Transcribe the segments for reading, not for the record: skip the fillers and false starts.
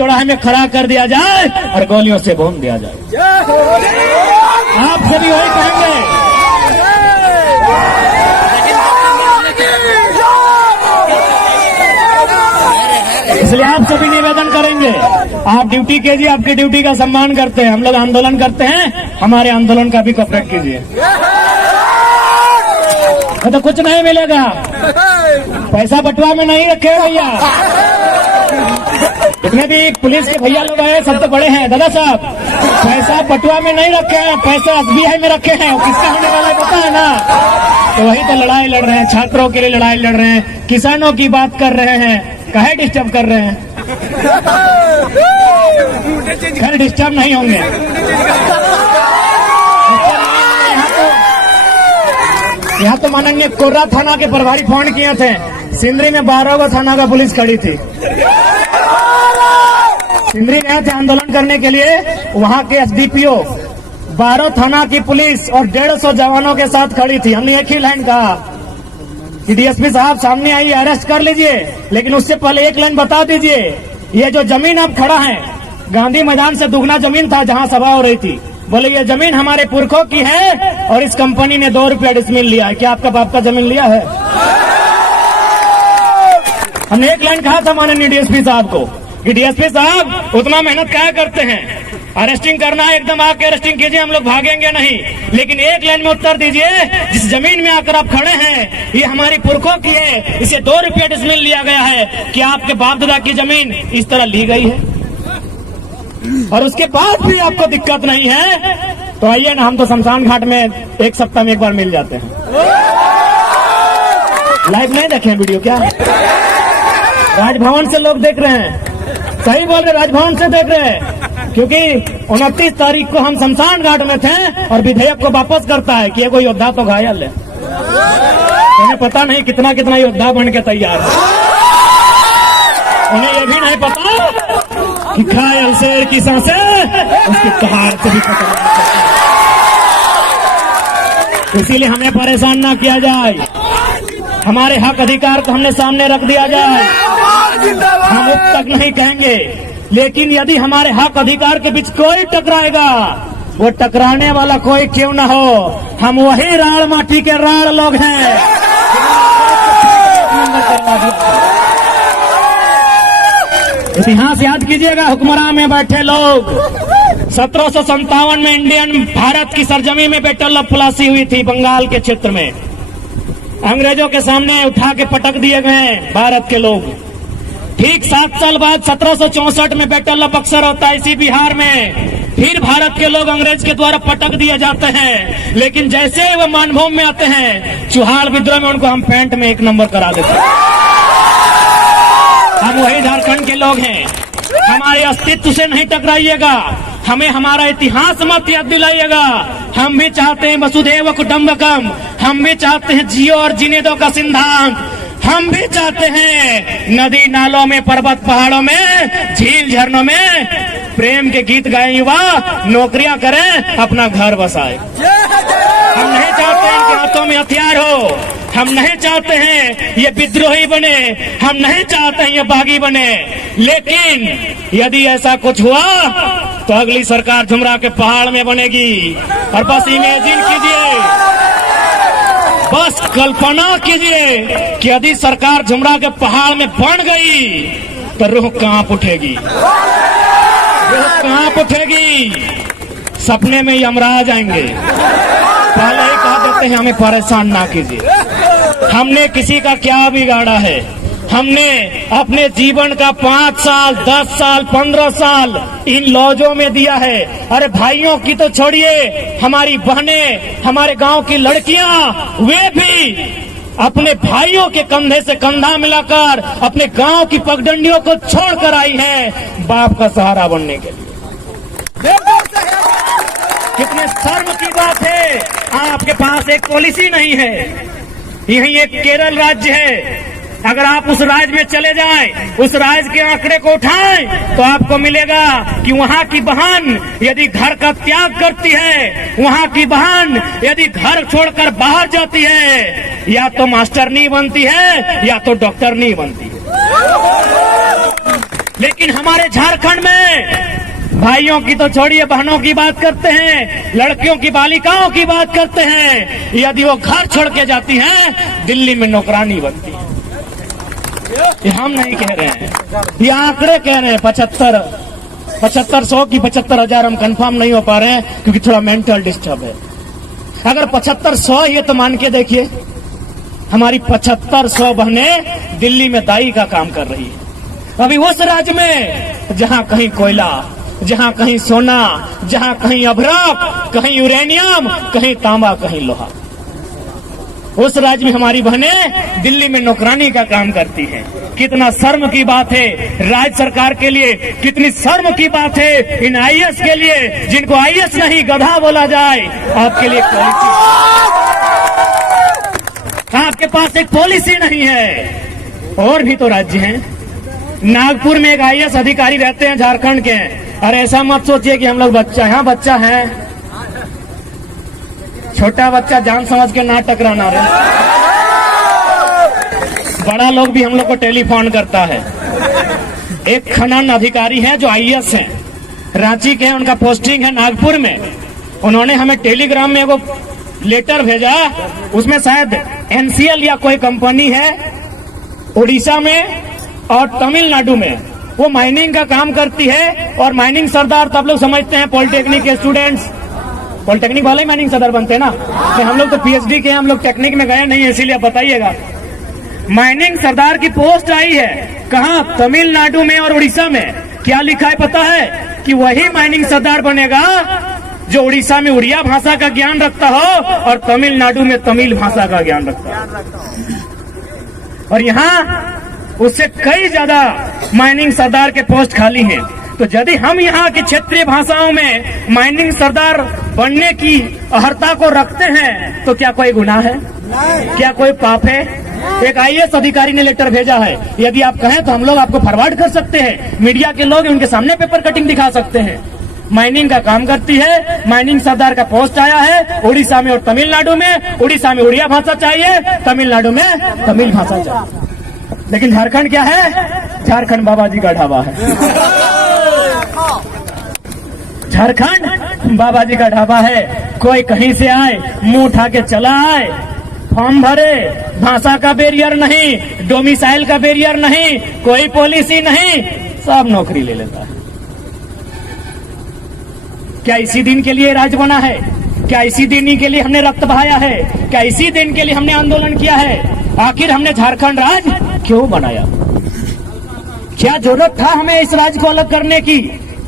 चौराहे में खड़ा कर दिया जाए और गोलियों से भून दिया जाए। आप सभी वही कहेंगे। इसलिए आप सभी निवेदन करेंगे, आप ड्यूटी कीजिए, आपकी ड्यूटी का सम्मान करते हैं। हम लोग आंदोलन करते हैं, हमारे आंदोलन का भी कोऑपरेट कीजिए। तो कुछ नहीं मिलेगा, पैसा बटुआ में नहीं रखे भैया। जितने भी पुलिस के भैया लोग आए सब तो बड़े हैं दादा साहब, पैसा बटुआ में नहीं रखे हैं, पैसा एसबीआई में रखे हैं। किसका होने वाला है पता है ना? तो वही तो लड़ाई लड़ रहे हैं, छात्रों के लिए लड़ाई लड़ रहे हैं, किसानों की बात कर रहे हैं। काहे डिस्टर्ब कर रहे हैं? खैर डिस्टर्ब नहीं होंगे। यहाँ तो मानेंगे कोर्रा थाना के प्रभारी फोन किए थे, सिंदरी में 12 थाना का पुलिस खड़ी थी। सिंदरी गए थे आंदोलन करने के लिए, वहाँ के एसडीपीओ 12 थाना की पुलिस और 150 जवानों के साथ खड़ी थी। हमने एक ही लाइन कहा कि डीएसपी साहब सामने आइए, अरेस्ट कर लीजिए, लेकिन उससे पहले एक लाइन बता दीजिए, ये जो जमीन अब खड़ा है गांधी मैदान से दुगना जमीन था जहाँ सभा हो रही थी। बोले ये जमीन हमारे पुरखों की है और इस कंपनी ने 2 रुपया डिसमिल लिया है। क्या आपका बाप का जमीन लिया है? हमने एक लाइन कहा था माननीय डीएसपी साहब को कि डीएसपी साहब उतना मेहनत क्या करते हैं, अरेस्टिंग करना है एकदम आके अरेस्टिंग कीजिए, हम लोग भागेंगे नहीं, लेकिन एक लाइन में उत्तर दीजिए, जिस जमीन में आकर आप खड़े हैं ये हमारी पुरखों की है, इसे 2 रुपया डिसमिल लिया गया है। क्या आपके बाप दादा की जमीन इस तरह ली गई है? और उसके बाद भी आपको दिक्कत नहीं है तो आइए ना, हम तो शमशान घाट में 1 सप्ताह में एक बार मिल जाते हैं। लाइव नहीं देखे वीडियो क्या? राजभवन से लोग देख रहे हैं, सही बोल रहे, राजभवन से देख रहे हैं, क्योंकि 29 तारीख को हम शमशान घाट में थे और विधेयक को वापस करता है कि कोई योद्धा तो घायल है। उन्हें पता नहीं कितना कितना योद्धा बन के तैयार है। उन्हें यह भी नहीं पता कि घायल शेर की सांसें उसकी कहार से भी पता। इसीलिए हमें परेशान ना किया जाए, हमारे हक अधिकार को हमने सामने रख दिया जाए। हम अब तक नहीं कहेंगे, लेकिन यदि हमारे हक अधिकार के बीच कोई टकराएगा, वो टकराने वाला कोई क्यों ना हो, हम वही राड़ माटी के राड़ लोग हैं। इतिहास याद कीजिएगा, हुक्मरान में बैठे लोग 1757 में इंडियन भारत की सरजमी में बेटल फुलासी हुई थी बंगाल के क्षेत्र में। अंग्रेजों के सामने उठा के पटक दिए गए भारत के लोग। ठीक 7 साल बाद 1764 में बैटल ऑफ बक्सर होता है इसी बिहार में। फिर भारत के लोग अंग्रेज के द्वारा पटक दिए जाते हैं, लेकिन जैसे वो मानभूमि में आते हैं चुहाड़ विद्रोह में उनको हम पैंट में 1 नंबर करा देते हैं। हम वही झारखंड के लोग हैं, हमारे अस्तित्व से नहीं टकराइएगा, हमें हमारा इतिहास मत याद दिलाइएगा। हम भी चाहते हैं वसुधैव कुटुंबकम, हम भी चाहते हैं जियो और जीने दो का सिद्धांत, हम भी चाहते हैं नदी नालों में, पर्वत पहाड़ों में, झील झरनों में प्रेम के गीत गाएं युवा, नौकरियां करें, अपना घर बसाए। हम नहीं चाहते हैं इनके हाथों में हथियार हो, हम नहीं चाहते हैं ये विद्रोही बने, हम नहीं चाहते हैं ये बागी बने, लेकिन यदि ऐसा कुछ हुआ तो अगली सरकार झुमरा के पहाड़ में बनेगी। और बस इमेजिन कीजिए, बस कल्पना कीजिए कि यदि सरकार झुमरा के पहाड़ में बन गई तो रूह कांप उठेगी, रूह कांप उठेगी। सपने में यमराज आएंगे। पहले ही कह देते हैं हमें परेशान ना कीजिए। हमने किसी का क्या बिगाड़ा है? हमने अपने जीवन का 5 साल, 10 साल, 15 साल इन लॉजों में दिया है। अरे भाइयों की तो छोड़िए, हमारी बहनें, हमारे गांव की लड़कियां, वे भी अपने भाइयों के कंधे से कंधा मिलाकर अपने गांव की पगडंडियों को छोड़कर आई है बाप का सहारा बनने के लिए। कितने शर्म की बात है, आपके पास एक पॉलिसी नहीं है। यही एक केरल राज्य है, अगर आप उस राज्य में चले जाएं, उस राज्य के आंकड़े को उठाएं तो आपको मिलेगा कि वहां की बहन यदि घर का त्याग करती है, वहां की बहन यदि घर छोड़कर बाहर जाती है, या तो मास्टर नहीं बनती है या तो डॉक्टर नहीं बनती है। लेकिन लेकिन हमारे झारखंड में भाइयों की तो छोड़िए, बहनों की बात करते हैं, लड़कियों की, बालिकाओं की बात करते हैं। यदि वो घर छोड़ के जाती हैं, दिल्ली में नौकरानी बनती है। ये हम नहीं कह रहे हैं, ये आंकड़े कह रहे हैं। 7500 की 75,000 हम कंफर्म नहीं हो पा रहे हैं क्योंकि थोड़ा मेंटल डिस्टर्ब है। अगर 7500 ये तो मान के देखिए, हमारी 7500 बहनें दिल्ली में दाई का काम कर रही है। अभी उस राज्य में जहां कहीं कोयला, जहां कहीं सोना, जहां कहीं अभ्रक, कहीं यूरेनियम, कहीं तांबा, कहीं लोहा, उस राज्य में हमारी बहनें दिल्ली में नौकरानी का काम करती हैं। कितना शर्म की बात है राज्य सरकार के लिए, कितनी शर्म की बात है इन आईएएस के लिए, जिनको आईएएस नहीं गधा बोला जाए। आपके लिए आपके पास एक पॉलिसी नहीं है। और भी तो राज्य हैं। नागपुर में एक आईएएस अधिकारी रहते हैं, झारखंड के हैं। अरे ऐसा मत सोचिए कि हम लोग बच्चा है, बच्चा है, छोटा बच्चा जान समझ के ना टकराना रहे। बड़ा लोग भी हम लोग को टेलीफोन करता है। एक खनन अधिकारी है जो आईएएस हैं, रांची के हैं, उनका पोस्टिंग है नागपुर में। उन्होंने हमें टेलीग्राम में वो लेटर भेजा, उसमें शायद एनसीएल या कोई कंपनी है उड़ीसा में और तमिलनाडु में, वो माइनिंग का काम करती है। और माइनिंग सरदार तो आप लोग समझते हैं, पॉलिटेक्निक के स्टूडेंट्स, पॉलिटेक्निक वाले ही माइनिंग सरदार बनते हैं ना। तो हम लोग तो पीएचडी के हैं, हम लोग टेक्निक में गए नहीं है, इसीलिए बताइएगा। माइनिंग सरदार की पोस्ट आई है, कहां? तमिलनाडु में और उड़ीसा में। क्या लिखा है पता है? कि वही माइनिंग सरदार बनेगा जो उड़ीसा में उड़िया भाषा का ज्ञान रखता हो और तमिलनाडु में तमिल भाषा का ज्ञान रखता हो। और यहाँ उससे कई ज्यादा माइनिंग सरदार के पोस्ट खाली हैं। तो यदि हम यहाँ की क्षेत्रीय भाषाओं में माइनिंग सरदार बनने की अर्हता को रखते हैं तो क्या कोई गुनाह है? क्या कोई पाप है? एक आईएएस अधिकारी ने लेटर भेजा है, यदि आप कहें तो हम लोग आपको फॉरवर्ड कर सकते हैं। मीडिया के लोग उनके सामने पेपर कटिंग दिखा सकते हैं। माइनिंग का काम करती है, माइनिंग सरदार का पोस्ट आया है उड़ीसा में और तमिलनाडु में। उड़ीसा में उड़िया भाषा चाहिए, तमिलनाडु में तमिल भाषा चाहिए। लेकिन झारखंड क्या है? झारखंड बाबा जी का ढाबा है। झारखंड बाबा जी का ढाबा है। कोई कहीं से आए, मुंह उठा के चला आए, फॉर्म भरे, भाषा का बैरियर नहीं, डोमिसाइल का बैरियर नहीं, कोई पॉलिसी नहीं, सब नौकरी ले लेता है। क्या इसी दिन के लिए राज्य बना है? क्या इसी दिन के लिए हमने रक्त बहाया है? क्या इसी दिन के लिए हमने आंदोलन किया है? आखिर हमने झारखंड राज्य क्यों बनाया? क्या जरूरत था हमें इस राज्य को अलग करने की?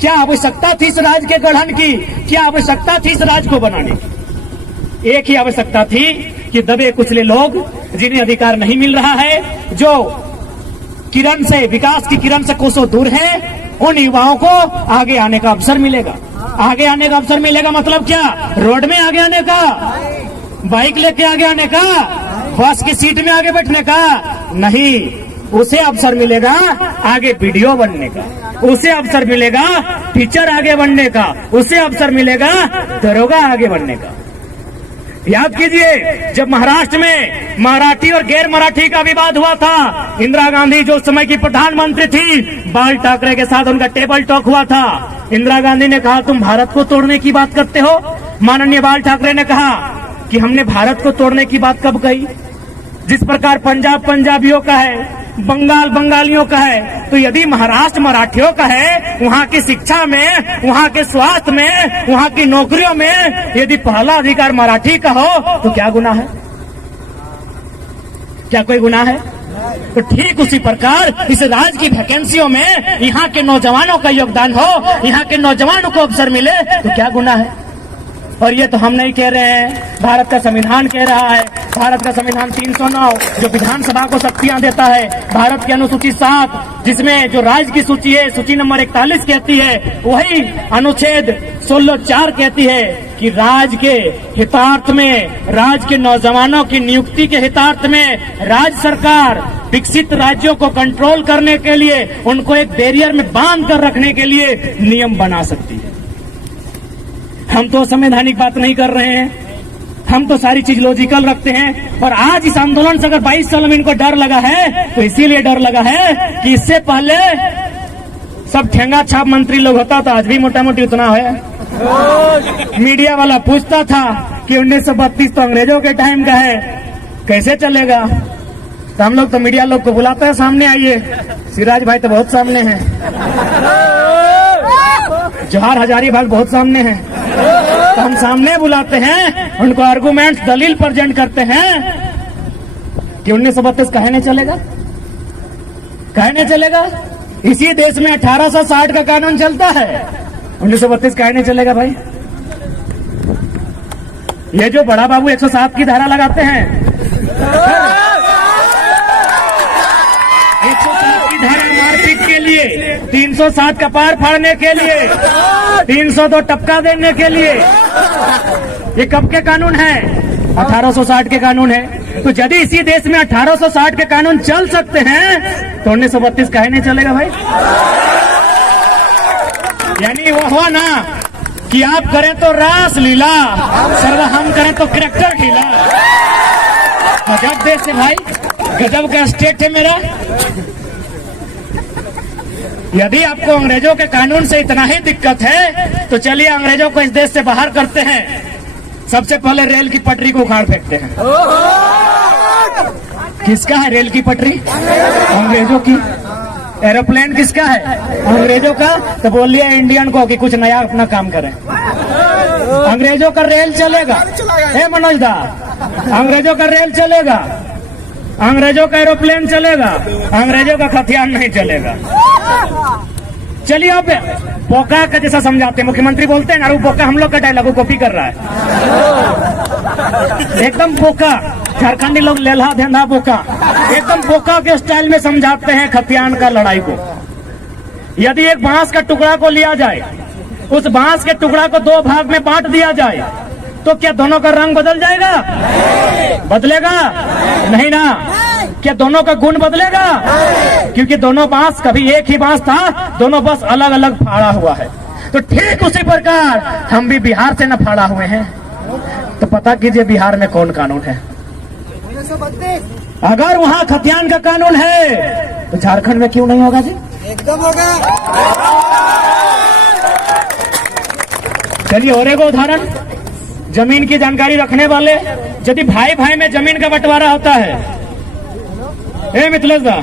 क्या आवश्यकता थी इस राज्य के गठन की? क्या आवश्यकता थी इस राज्य को बनाने की? एक ही आवश्यकता थी कि दबे कुचले लोग, जिन्हें अधिकार नहीं मिल रहा है, जो किरण से, विकास की किरण से कोसों दूर हैं, उन युवाओं को आगे आने का अवसर मिलेगा। आगे आने का अवसर मिलेगा मतलब क्या? रोड में आगे आने का, बाइक लेके आगे आने का, बस की सीट में आगे बैठने का नहीं। उसे अवसर मिलेगा आगे वीडियो बनने का, उसे अवसर मिलेगा टीचर आगे बनने का, उसे अवसर मिलेगा दरोगा आगे बनने का। याद कीजिए, जब महाराष्ट्र में मराठी और गैर मराठी का विवाद हुआ था, इंदिरा गांधी जो उस समय की प्रधानमंत्री थी, बाल ठाकरे के साथ उनका टेबल टॉक हुआ था। इंदिरा गांधी ने कहा, तुम भारत को तोड़ने की बात करते हो? माननीय बाल ठाकरे ने कहा कि हमने भारत को तोड़ने की बात कब कही? जिस प्रकार पंजाब पंजाबियों का है, बंगाल बंगालियों का है, तो यदि महाराष्ट्र मराठियों का है, वहाँ की शिक्षा में, वहाँ के स्वास्थ्य में, वहाँ की नौकरियों में यदि पहला अधिकार मराठी का हो तो क्या गुनाह है? क्या कोई गुनाह है? तो ठीक उसी प्रकार इस राज्य की वैकेंसियों में यहाँ के नौजवानों का योगदान हो, यहाँ के नौजवानों को अवसर मिले तो क्या गुनाह है? और ये तो हम नहीं कह रहे हैं, भारत का संविधान कह रहा है। भारत का संविधान 309 जो विधानसभा को शक्तियां देता है, भारत की अनुसूची 7 जिसमें जो राज्य की सूची है, सूची नंबर 41 कहती है, वही अनुच्छेद 16(4) कहती है कि राज्य के हितार्थ में, राज्य के नौजवानों की नियुक्ति के हितार्थ में राज्य सरकार विकसित राज्यों को कंट्रोल करने के लिए, उनको एक बैरियर में बांध कर रखने के लिए नियम बना सकती है। हम तो संवैधानिक बात नहीं कर रहे हैं, हम तो सारी चीज लॉजिकल रखते हैं। और आज इस आंदोलन से अगर 22 साल में इनको डर लगा है तो इसीलिए डर लगा है कि इससे पहले सब ठेंगा छाप मंत्री लोग होता तो आज भी मोटा मोटी उतना है। मीडिया वाला पूछता था कि 1932 तो अंग्रेजों के टाइम का है, कैसे चलेगा? तो हम लोग तो मीडिया लोग को बुलाते हैं, सामने आइए। सिराज भाई तो बहुत सामने हैं, जवाहर हजारीबाग बहुत सामने हैं, तो हम सामने बुलाते हैं, उनको आर्गुमेंट्स दलील प्रेजेंट करते हैं कि 1932 कहे नहीं चलेगा, कहे नहीं चलेगा। इसी देश में 1860 का कानून चलता है, 1932 कहे नहीं चलेगा भाई। ये जो बड़ा बाबू 107 की धारा लगाते हैं, 107 की धारा मारपीट के लिए, 307 का पार फाड़ने के लिए, 302 टपका देने के लिए, ये कब के कानून है? 1860 के कानून है। तो यदि इसी देश में 1860 के कानून चल सकते हैं तो 1932 काहे नहीं चलेगा भाई? यानी वो हुआ ना कि आप करें तो रास लीला, सर्व हम करें तो करैक्टर ढीला। गजब देश है भाई, गजब का स्टेट है मेरा। यदि आपको अंग्रेजों के कानून से इतना ही दिक्कत है तो चलिए अंग्रेजों को इस देश से बाहर करते हैं। सबसे पहले रेल की पटरी को उखाड़ फेंकते हैं। किसका है रेल की पटरी? अंग्रेजों की। एरोप्लेन किसका है? अंग्रेजों का। तो बोलिए इंडियन को कि कुछ नया अपना काम करें। अंग्रेजों का रेल चलेगा, हे मनोज दा, अंग्रेजों का रेल चलेगा, अंग्रेजों का एरोप्लेन चलेगा, अंग्रेजों का हथियार नहीं चलेगा। चलिए आप पोका का जैसा समझाते हैं, मुख्यमंत्री बोलते हैं ना, वो पोका हम लोग का डायलॉग कॉपी कर रहा है, एकदम पोका। झारखंडी लोग लेल्हा धेंधा पोका, एकदम पोका के स्टाइल में समझाते हैं खतियान का लड़ाई को। यदि एक बांस का टुकड़ा को लिया जाए, उस बांस के टुकड़ा को दो भाग में बांट दिया जाए, तो क्या दोनों का रंग बदल जाएगा? बदलेगा नहीं ना। क्या दोनों का गुण बदलेगा? क्योंकि दोनों बांस कभी एक ही बांस था, दोनों बस अलग अलग फाड़ा हुआ है। तो ठीक उसी प्रकार हम भी बिहार से न फाड़ा हुए हैं। तो पता कीजिए बिहार में कौन कानून है। अगर वहां खतियान का कानून है तो झारखंड में क्यों नहीं होगा जी? एकदम होगा। चलिए और एक उदाहरण, जमीन की जानकारी रखने वाले, यदि भाई भाई में जमीन का बंटवारा होता है, ए मिथिलेश दा,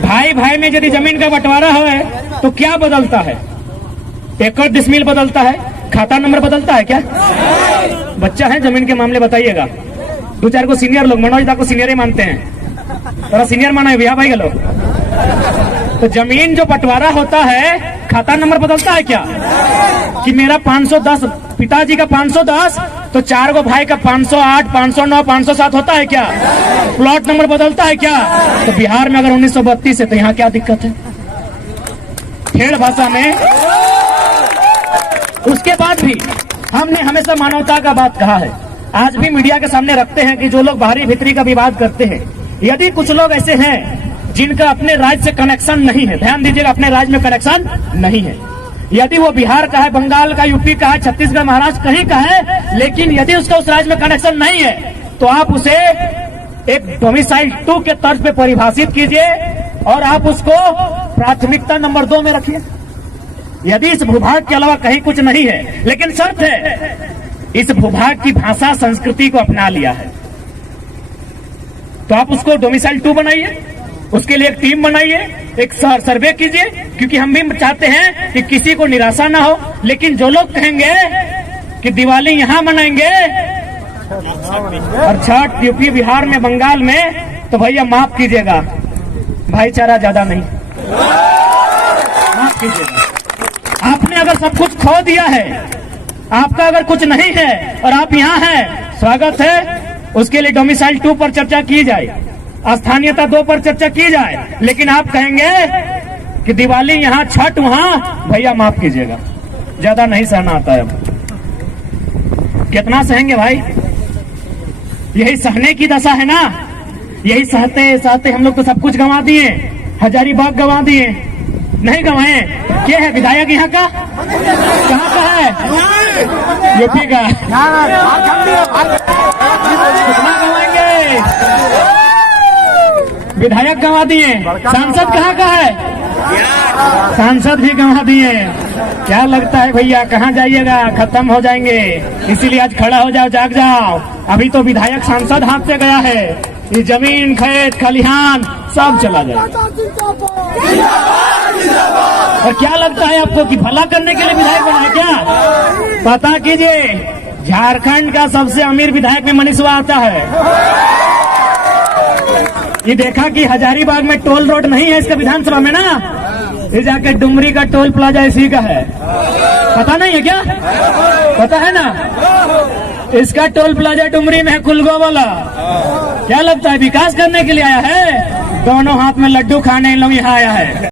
भाई भाई में यदि जमीन का बंटवारा है तो क्या बदलता है? एकड़ डिसमिल बदलता है, खाता नंबर बदलता है क्या? बच्चा है जमीन के मामले बताइएगा। दो चार को सीनियर लोग, मनोज दा को सीनियर ही मानते हैं, थोड़ा सीनियर माना है भैया भाई लोग। तो जमीन जो बंटवारा होता है, खाता नंबर बदलता है क्या? कि मेरा 510, पिताजी का 510, तो चार गो भाई का 508, 509, 507 होता है क्या? प्लॉट नंबर बदलता है क्या? तो बिहार में अगर 1932 है तो यहाँ क्या दिक्कत है? खेल भाषा में। उसके बाद भी हमने हमेशा मानवता का बात कहा है, आज भी मीडिया के सामने रखते हैं कि जो लोग बाहरी भीतरी का विवाद करते हैं, यदि कुछ लोग ऐसे हैं जिनका अपने राज्य से कनेक्शन नहीं है, ध्यान दीजिएगा, अपने राज्य में कनेक्शन नहीं है, यदि वो बिहार का है, बंगाल का, यूपी का है, छत्तीसगढ़, महाराष्ट्र कहीं का है, लेकिन यदि उसका उस राज्य में कनेक्शन नहीं है तो आप उसे एक डोमिसाइल 2 के तर्ज पे परिभाषित कीजिए और आप उसको प्राथमिकता नंबर 2 में रखिए। यदि इस भूभाग के अलावा कहीं कुछ नहीं है, लेकिन शर्त है इस भूभाग की भाषा संस्कृति को अपना लिया है, तो आप उसको डोमिसाइल 2 बनाइए, उसके लिए एक टीम बनाइए, एक सर्वे कीजिए, क्योंकि हम भी चाहते हैं कि किसी को निराशा ना हो। लेकिन जो लोग कहेंगे कि दिवाली यहाँ मनाएंगे और छठ यूपी, बिहार में, बंगाल में, तो भैया माफ कीजिएगा, भाईचारा ज्यादा नहीं, माफ कीजिएगा। आपने अगर सब कुछ खो दिया है, आपका अगर कुछ नहीं है और आप यहाँ हैं, स्वागत है। उसके लिए डोमिसाइल 2 पर चर्चा की जाए, स्थानीयता 2 पर चर्चा की जाए, लेकिन आप कहेंगे कि दिवाली यहाँ, छठ वहां, भैया माफ कीजिएगा, ज्यादा नहीं सहना आता है। कितना सहेंगे भाई? यही सहने की दशा है ना। यही सहते सहते हम लोग तो सब कुछ गंवा दिए, हजारीबाग गंवा दिए, नहीं गंवाए। क्या है विधायक यहाँ का? कहाँ का है? यूपी का। कितना गंवाएंगे? विधायक गंवा दिए। सांसद कहाँ का है? सांसद भी गंवा दिए। क्या लगता है भैया कहाँ जाइएगा? खत्म हो जाएंगे। इसीलिए आज खड़ा हो जाओ, जाग जाओ। अभी तो विधायक सांसद हाथ से गया है, ये जमीन खेत खलिहान सब चला जाए। और क्या लगता है आपको कि भला करने के लिए विधायक बना है क्या? पता कीजिए, झारखंड का सबसे अमीर विधायक में मनीषवा आता है। ये देखा कि हजारीबाग में टोल रोड नहीं है इसका विधानसभा में ना, ये जाके डुमरी का टोल प्लाजा इसी का है। पता नहीं है क्या? पता है ना, इसका टोल प्लाजा डुमरी में है, कुलगो वाला। क्या लगता है विकास करने के लिए आया है? दोनों हाथ में लड्डू खाने लोग यहाँ आया है।